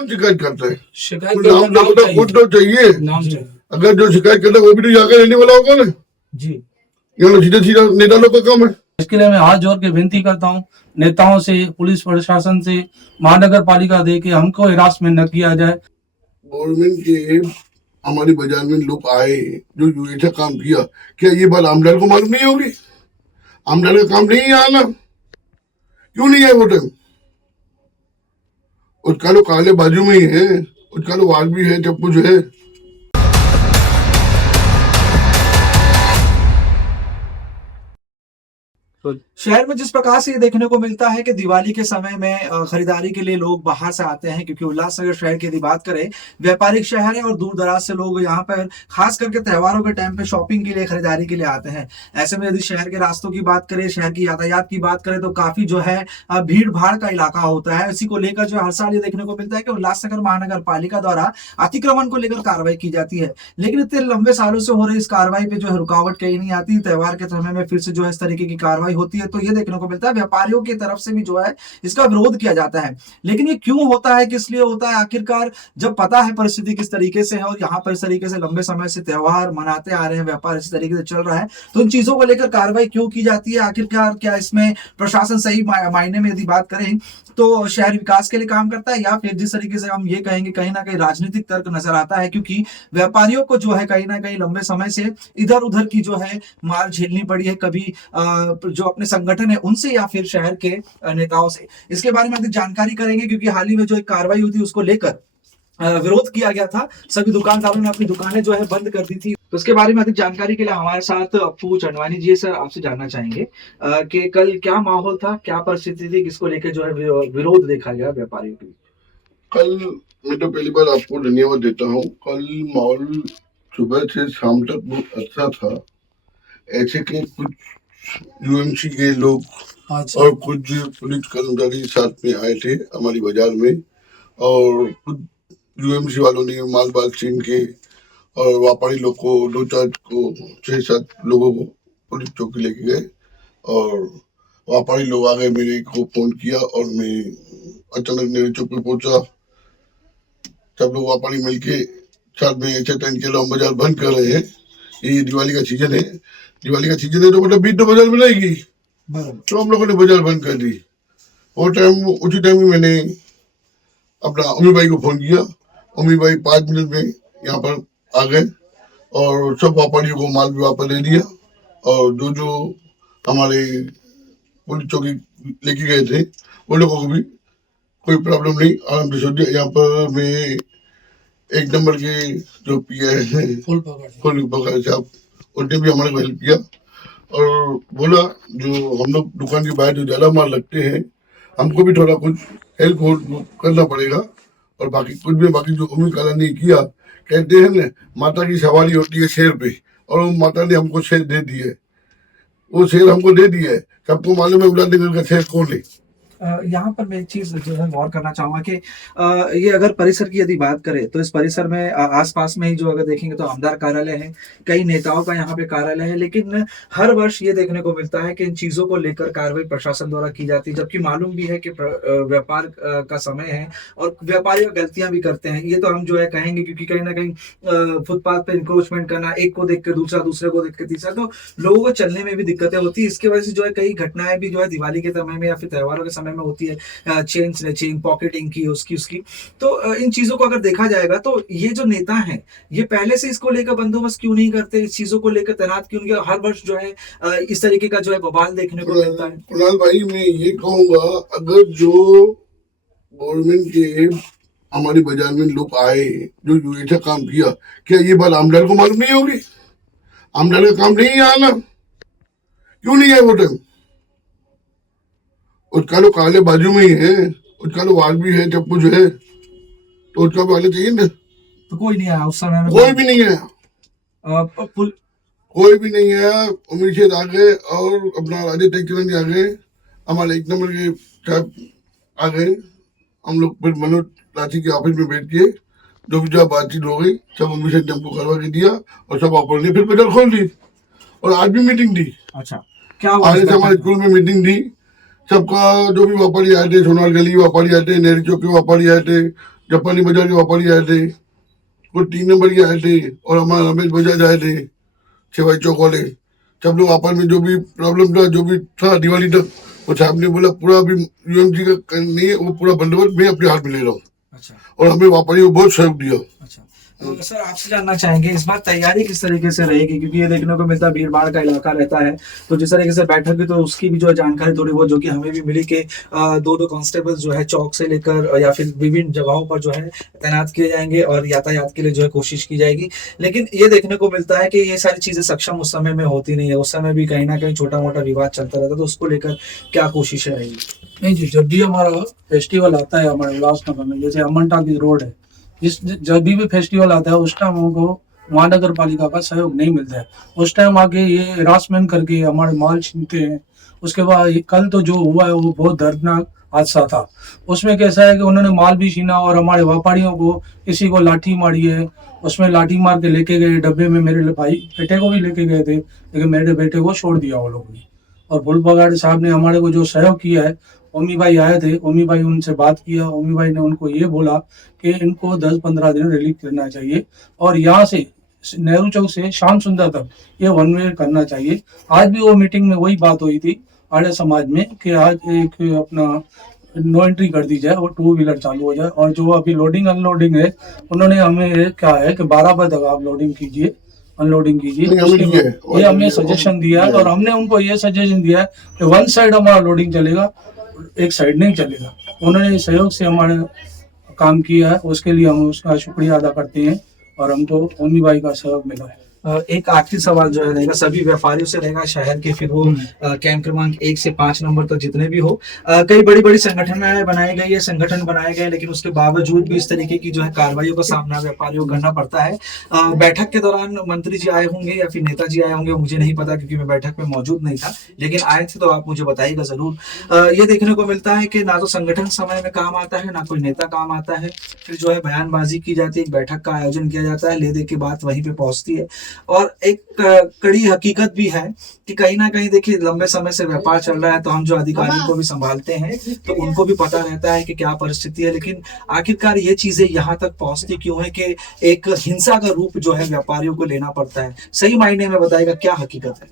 कौन शिकायत करता है? शिकायत कुछ का नाम नाम तो खुद तो चाहिए। नाम चाहिए अगर जो शिकायत करता है वो भी तो जाकर रहने वाला होगा ना। जी। यहाँ सीधा सीधा नेता लोग का काम है। इसके लिए मैं हाथ जोड़ के विनती करता हूँ नेताओं से, पुलिस प्रशासन से, महानगर पालिका दे के हमको हिरासमेंट न किया जाए। गवर्नमेंट के हमारे बाजार में लोग आए जो ऐसा काम किया, क्या ये बात आमदार को मालूम नहीं होगी? आमदार का काम नहीं है आना, क्यों नहीं है वो टाइम? उसका लोग काले बाजू में ही है, उसका लोग वाल भी है, सब कुछ है। शहर में जिस प्रकार से ये देखने को मिलता है कि दिवाली के समय में खरीदारी के लिए लोग बाहर से आते हैं, क्योंकि उल्लासनगर शहर की यदि बात करें, व्यापारिक शहर है और दूर दराज से लोग यहाँ पर खास करके त्योहारों के टाइम पे शॉपिंग के लिए, खरीदारी के लिए आते हैं। ऐसे में यदि शहर के रास्तों की बात करें, शहर की यातायात की बात करें, तो काफी जो है भीड़ भाड़ का इलाका होता है। इसी को लेकर जो हर साल ये देखने को मिलता है कि उल्लासनगर महानगर पालिका द्वारा अतिक्रमण को लेकर कार्रवाई की जाती है, लेकिन इतने लंबे सालों से हो रही इस कार्रवाई पे जो है रुकावट कहीं नहीं आती। त्योहार के समय में फिर से जो है इस तरीके की कार्रवाई होती है, तो ये देखने को मिलता है व्यापारियों की तरफ से भी जो है इसका विरोध किया जाता है। लेकिन ये क्यों होता है, किस लिए होता है? आखिरकार जब पता है परिस्थिति किस तरीके से है और यहाँ पर इस तरीके से लंबे समय से त्योहार मनाते आ रहे हैं, व्यापार इस तरीके से चल रहा है, तो इन चीजों को लेकर कार्रवाई क्यों की जाती है? आखिरकार क्या इसमें प्रशासन सही मायने में यदि बात करें तो शहर विकास के लिए काम करता है, या फिर जिस तरीके से हम ये कहेंगे कहीं ना कहीं राजनीतिक तर्क नजर आता है, क्योंकि व्यापारियों को जो है कहीं ना कहीं लंबे समय से इधर उधर की जो है मार झेलनी पड़ी है, कभी जो अपने संगठन है उनसे या फिर शहर के नेताओं से। इसके बारे में अधिक जानकारी करेंगे, क्योंकि हाल ही में जो एक कार्रवाई हुई थी उसको लेकर विरोध किया गया था, सभी दुकानदारों ने अपनी दुकानें जो है बंद कर दी थी। तो उसके बारे में अधिक जानकारी के लिए हमारे साथ अप्पू चंदवानी जी। सर, आपसे जानना चाहेंगे कि कल क्या माहौल था, क्या परिस्थिति थी, किसको लेकर जो है विरोध देखा गया व्यापारियों की? कल मैं तो पहली बार आपको धन्यवाद देता हूँ। कल माहौल सुबह से शाम तक बहुत अच्छा था। ऐसे के कुछ यूएमसी के लोग और कुछ पुलिस कर्मचारी साथ में आए थे हमारी बाजार में, और कुछ यूएमसी वालों ने माल बाल छीन के और व्यापारी लोग को 2-4 को 6-7 लोगों को पुलिस चौकी लेके गए, और व्यापारी लोग आ गए, मेरे को फोन किया और मैं अचानक मेरे चौक पे पहुंचा। सब लोग व्यापारी मिलके साथ में ऐसे टेंट के लोग बाजार बंद कर रहे हैं। ये दिवाली का सीजन है, दिवाली का सीजन है तो मतलब बीच तो बाजार बनाएगी, तो हम लोगों ने बाजार बंद कर दी। उसी टाइम में मैंने अपना अमी भाई को फोन किया। अमी भाई 5 मिनट में यहाँ पर आ गए और सब व्यापारियों को माल भी वापस दे दिया, और जो हमारे पुलिस चौकी लेके गए थे वो लोगों को भी कोई प्रॉब्लम नहीं, आराम से सोचिए। यहाँ पर मैं 1 नंबर के जो पीए हैं फुल पकड़ साहब, उनने भी हमारे को हेल्प किया और बोला जो हम लोग दुकान के बाहर जो ज्यादा माल रखते हैं हमको भी थोड़ा कुछ हेल्प करना पड़ेगा, और बाकी कुछ भी बाकी जो उम्मीद काला नहीं किया। कहते हैं ना माता की सवारी होती है शेर पे, और वो माता ने हमको शेर दे दी है, वो शेर हमको दे दिया है। सबको मालूम है उल्लासनगर का शेर कौन है। यहाँ पर मैं एक चीज जो है गौर करना चाहूंगा कि ये अगर परिसर की यदि बात करें तो इस परिसर में आसपास में ही जो अगर देखेंगे तो आमदार कार्यालय है, कई नेताओं का यहाँ पे कार्यालय है, लेकिन हर वर्ष ये देखने को मिलता है कि इन चीजों को लेकर कार्रवाई प्रशासन द्वारा की जाती है, जबकि मालूम भी है कि व्यापार का समय है और व्यापारी गलतियां भी करते हैं। ये तो हम जो है कहेंगे, क्योंकि कहीं ना कहीं फुटपाथ पे इंक्रोचमेंट करना, एक को देख के दूसरा, दूसरे को देख के तीसरा, तो लोगों को चलने में भी दिक्कतें होती है। इसकी वजह से जो है कई घटनाएं भी जो है दिवाली के समय में या फिर त्योहारों के समय में होती है, चेन स्नैचिंग, पॉकेटिंग की उसकी। तो इन चीजों को अगर देखा जाएगा तो ये जो नेता हैं ये पहले से इसको लेकर बंदोबस्त क्यों नहीं करते, इस चीजों को लेकर तैनात क्यों नहीं? हर वर्ष जो है इस तरीके का जो है बवाल देखने को मिलता है। कुणाल भाई, मैं ये कहूंगा, अगर जो गवर्नमेंट के हमारे बाजार में लोग आए जो ऐसा काम किया, क्या ये बात आमदार को मालूम नहीं होगी? आमदार का काम नहीं है आना, क्यों नहीं है वो टाइम? उसका लोग काले बाजू में ही है, उसका लोग वाल भी है, सब कुछ है, तो उसका भी आना चाहिए ना। तो कोई नहीं आया उस समय में? कोई भी नहीं आया, कोई भी नहीं आया। उम्मीद से आ गए और अपना राजे टेक्चर आ गए, हमारे 1 नंबर के साहब आ गए। हम लोग फिर मनोज रांची के ऑफिस में बैठ के जो भी जब बातचीत हो गई सब उम्मीद से हमको करवा के दिया, और सब ऑफर ने फिर बाजार खोल दी। और आज भी मीटिंग थी। अच्छा, क्या आज हमारे स्कूल में मीटिंग थी, सबका जो भी व्यापारी आए थे, सोनार गली व्यापारी आए थे, नेहरू चौक के व्यापारी आए थे, जापानी बाजार के व्यापारी आए थे, कुछ 3 नंबर के आए थे और हमारे रमेश बजाज आए थे, सेवाई चौक वाले। सब लोग आपस में जो भी प्रॉब्लम था, जो भी था दिवाली तक, वो साहब ने बोला पूरा अभी यूएमसी का नहीं है, वो पूरा बंदोबस्त मैं अपने हाथ में ले रहा हूँ। अच्छा और हमें व्यापारियों को बहुत सहयोग दिया। अच्छा। तो सर आपसे जानना चाहेंगे इस बार तैयारी किस तरीके से रहेगी, क्योंकि ये देखने को मिलता है भीड़ भाड़ का इलाका रहता है, तो जिस तरीके से बैठक की तो उसकी भी जो है जानकारी थोड़ी बहुत जो कि हमें भी मिली कि दो कांस्टेबल जो है चौक से लेकर या फिर विभिन्न जगहों पर जो है तैनात किए जाएंगे और यातायात के लिए जो है कोशिश की जाएगी। लेकिन ये देखने को मिलता है कि ये सारी चीजें सक्षम उस समय में होती नहीं है, उस समय भी कहीं ना कहीं छोटा मोटा विवाद चलता रहता है, तो उसको लेकर क्या कोशिशें रहेगी? नहीं जी, जब भी हमारा फेस्टिवल आता है हमारे उल्लासनगर में, जैसे अमन टाकी रोड है, जब भी फेस्टिवल आता है उस टाइम हमको महानगर पालिका का सहयोग नहीं मिलता है। उस टाइम आके ये हरासमेंट करके हमारे माल छीनते हैं। उसके बाद कल तो जो हुआ है वो बहुत दर्दनाक हादसा था। उसमें कैसा है कि उन्होंने माल भी छीना और हमारे व्यापारियों को किसी को लाठी मारी है, उसमें लाठी मार के लेके गए डब्बे में। मेरे भाई बेटे को भी लेके गए थे, लेकिन मेरे बेटे को छोड़ दिया वो लोगों ने। और फुल बगाड़ी साहब ने हमारे को जो सहयोग किया है, ओमी भाई आए थे, ओमी भाई उनसे बात किया, ओमी भाई ने उनको ये बोला कि इनको 10-15 दिन रिलीफ करना चाहिए और यहाँ से नेहरू चौक से श्याम सुंदर तक ये वन वे करना चाहिए। आज भी वो मीटिंग में वही बात हुई थी आर्य समाज में कि आज एक अपना नो एंट्री कर दी जाए और 2 व्हीलर चालू हो जाए। और जो अभी लोडिंग अनलोडिंग है, उन्होंने हमें क्या है कि 12 बजे तक आप लोडिंग कीजिए, अनलोडिंग कीजिए। ये हमें सजेशन दिया है और हमने उनको ये सजेशन दिया है कि वन साइड हमारा लोडिंग चलेगा, एक साइड नहीं चलेगा। उन्होंने सहयोग से हमारे काम किया है, उसके लिए हम उसका शुक्रिया अदा करते हैं और हमको ओमी भाई का सहयोग मिला है। एक आखिरी सवाल जो है रहेगा सभी व्यापारियों से रहेगा शहर के, फिर वो कैंप क्रमांक 1 से 5 नंबर तक जितने भी हो, कई बड़ी बड़ी संगठन बनाई गई है, संगठन बनाए गए, लेकिन उसके बावजूद भी इस तरीके की जो है कार्रवाइयों का सामना व्यापारियों को करना पड़ता है। बैठक के दौरान मंत्री जी आए होंगे या फिर नेताजी आए होंगे, मुझे नहीं पता क्योंकि मैं बैठक में मौजूद नहीं था, लेकिन आए थे तो आप मुझे बताइएगा जरूर। ये देखने को मिलता है कि ना तो संगठन समय में काम आता है, ना कोई नेता काम आता है, फिर जो है बयानबाजी की जाती है, एक बैठक का आयोजन किया जाता है, ले दे के बात वहीं पे पहुंचती है। और एक कड़ी हकीकत भी है कि कहीं ना कहीं देखिए लंबे समय से व्यापार चल रहा है, तो हम जो अधिकारियों को भी संभालते हैं तो उनको भी पता रहता है कि क्या परिस्थिति है, लेकिन आखिरकार ये चीजें यहाँ तक पहुंचती क्यों है कि एक हिंसा का रूप जो है व्यापारियों को लेना पड़ता है? सही मायने में बताएगा क्या हकीकत है?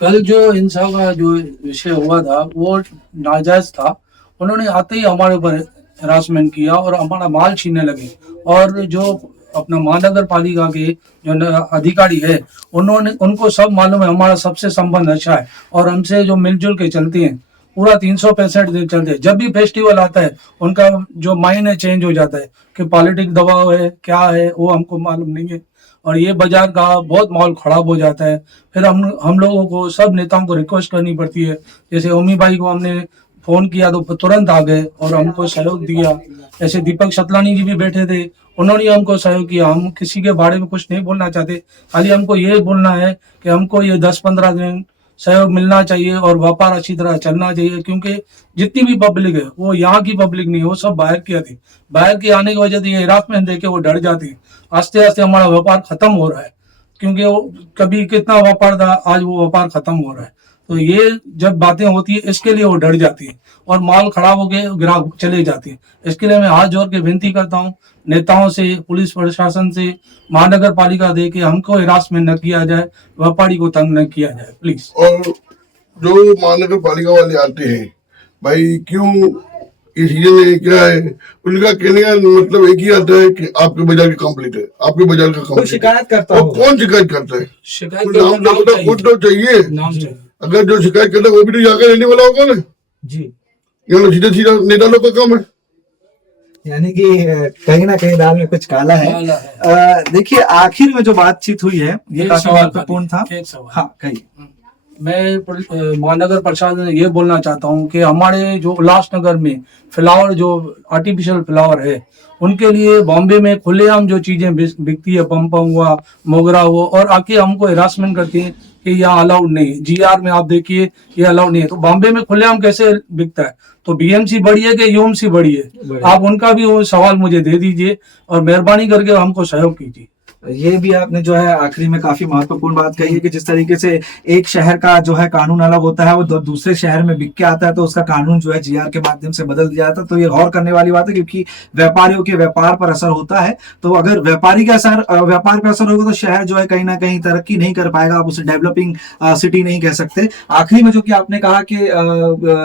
कल जो हिंसा का जो विषय हुआ था वो नाजायज था। उन्होंने आते ही हमारे ऊपर हरासमेंट किया और हमारा माल छीनने लगे। और जो अपना महानगर पालिका के जो अधिकारी है, उनको सब मालूम है हमारा सबसे संबंध अच्छा है और हमसे जो मिलजुल के चलते हैं, पूरा 365 दिन चलते हैं। जब भी फेस्टिवल आता है उनका जो माइंड है चेंज हो जाता है कि पॉलिटिक्स दबाव है क्या है वो हमको मालूम नहीं है और ये बाजार का बहुत माहौल खराब हो जाता है। फिर हम लोगों को सब नेताओं को रिक्वेस्ट करनी पड़ती है। जैसे ओमी भाई को हमने फोन किया तो तुरंत आ गए और हमको सहयोग दिया। ऐसे दीपक सतलानी जी भी बैठे थे, उन्होंने हमको सहयोग किया। हम किसी के बारे में कुछ नहीं बोलना चाहते, खाली हमको ये बोलना है कि हमको ये 10-15 दिन सहयोग मिलना चाहिए और व्यापार अच्छी तरह चलना चाहिए, क्योंकि जितनी भी पब्लिक है वो यहाँ की पब्लिक नहीं है, वो सब बाहर की आती। बाहर की आने की वजह से ये हरासमेंट देके वो डर जाती है। आस्ते आस्ते हमारा व्यापार खत्म हो रहा है, क्योंकि वो कभी कितना व्यापार था, आज वो व्यापार खत्म हो रहा है। तो ये जब बातें होती है इसके लिए वो डर जाती है और माल खराब हो गए ग्राहक चले जाती है। इसके लिए मैं हाथ जोड़ के विनती करता हूँ नेताओं से, पुलिस प्रशासन से, महानगर पालिका दे के हमको हरासमेंट न किया जाए, व्यापारी को तंग न किया जाए प्लीज। और जो महानगर पालिका वाले आते हैं भाई, क्यों ये सीजन है क्या है, उनका कहने का मतलब एक ही आता है कि आपके बाजार की कंप्लीट है, आपके बाजार का कंप्लीट। शिकायत करता है, कौन शिकायत करता है? शिकायत खुद तो चाहिए, नाम चाहिए। अगर जो शिकायत करता है वो भी तो जाकर रहने वाला होगा ना जी। ये सीधा सीधा नेता लोग का काम है। यानी कि कहीं ना कहीं दाल में कुछ काला है। देखिए आखिर में जो बातचीत हुई है ये काफी महत्वपूर्ण था। हाँ कहिए। मैं महानगर प्रशासन से ये बोलना चाहता हूँ कि हमारे जो उल्लासनगर में फ्लावर जो आर्टिफिशियल फ्लावर है उनके लिए बॉम्बे में खुलेआम जो चीजें बिकती है, पंपा हुआ, मोगरा हुआ, और आके हमको हरासमेंट करती है कि यहाँ अलाउड नहीं। GR में आप देखिए ये अलाउड नहीं है, तो बॉम्बे में खुलेआम कैसे बिकता है? तो BMC बड़ी है कि UMC बड़ी है? आप उनका भी वो सवाल मुझे दे दीजिए और मेहरबानी करके हमको सहयोग कीजिए। ये भी आपने जो है आखिरी में काफी महत्वपूर्ण बात कही है कि जिस तरीके से एक शहर का जो है कानून अलग होता है, वो दूसरे शहर में बिक के आता है तो उसका कानून जो है जीआर के माध्यम से बदल दिया जाता है। तो ये गौर करने वाली बात है, क्योंकि व्यापारियों के व्यापार पर असर होता है। तो अगर व्यापार पर असर होगा तो शहर जो है कहीं ना कहीं तरक्की नहीं कर पाएगा, आप उसे डेवलपिंग सिटी नहीं कह सकते। आखिरी में जो कि आपने कहा कि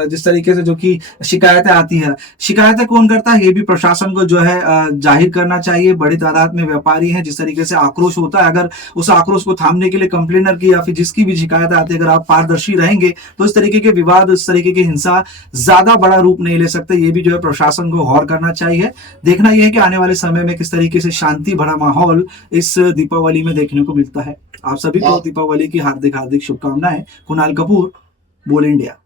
जिस तरीके से जो कि शिकायतें आती है, शिकायतें कौन करता है, ये भी प्रशासन को जो है जाहिर करना चाहिए। बड़ी तादाद में व्यापारी हैं, जिस तरीके से आक्रोश होता है, अगर उस आक्रोश को थामने के लिए कंप्लेनर की या फिर जिसकी भी शिकायत आती है, अगर आप पारदर्शी रहेंगे तो इस तरीके के विवाद, इस तरीके की हिंसा ज्यादा बड़ा रूप नहीं ले सकते। ये भी जो है प्रशासन को गौर करना चाहिए। देखना यह है कि आने वाले समय में किस तरीके से शांति भरा माहौल इस दीपावली में देखने को मिलता है। आप सभी को दीपावली की हार्दिक हार्दिक शुभकामनाएं। कुणाल कपूर, बोल इंडिया।